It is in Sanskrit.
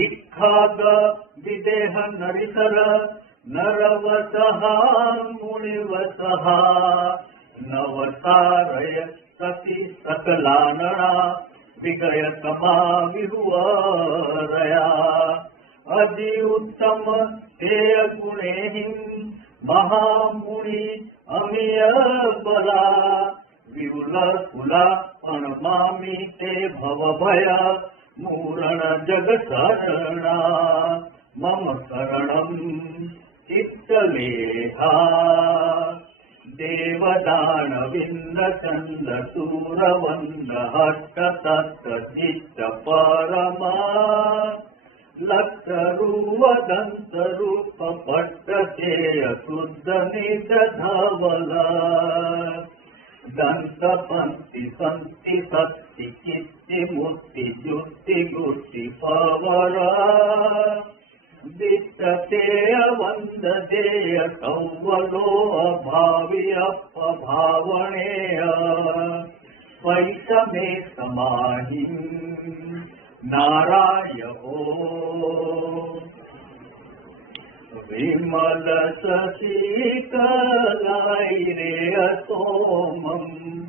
इक्खाग विदेह नरिसर नरवसः मुनिवसः नवसारय सति सकलानना विगयतमा विहुवरया अति उत्तम तेय गुणेहिं महामुनि अमिय बला विउल कुला प्रणमामि ते भवभय मूरण जग शरणा मम शरणं चित्तलेहा देवदानविन्द्र चन्द्र सूरवन्द हट्ट तत्तचित्त परमा लक्षरूपदन्तरूप पट्टचेय शुद्ध निज धवल दन्तपन्ति सन्ति सत्ति कित्ति मुक्ति जुक्ति गुष्टि पवरा वित्ततेय वन्ददेय कौवलो अभावि अपभावणेय वैषमे समाहि नारायणो विमल शशिकलायिरे सोमम्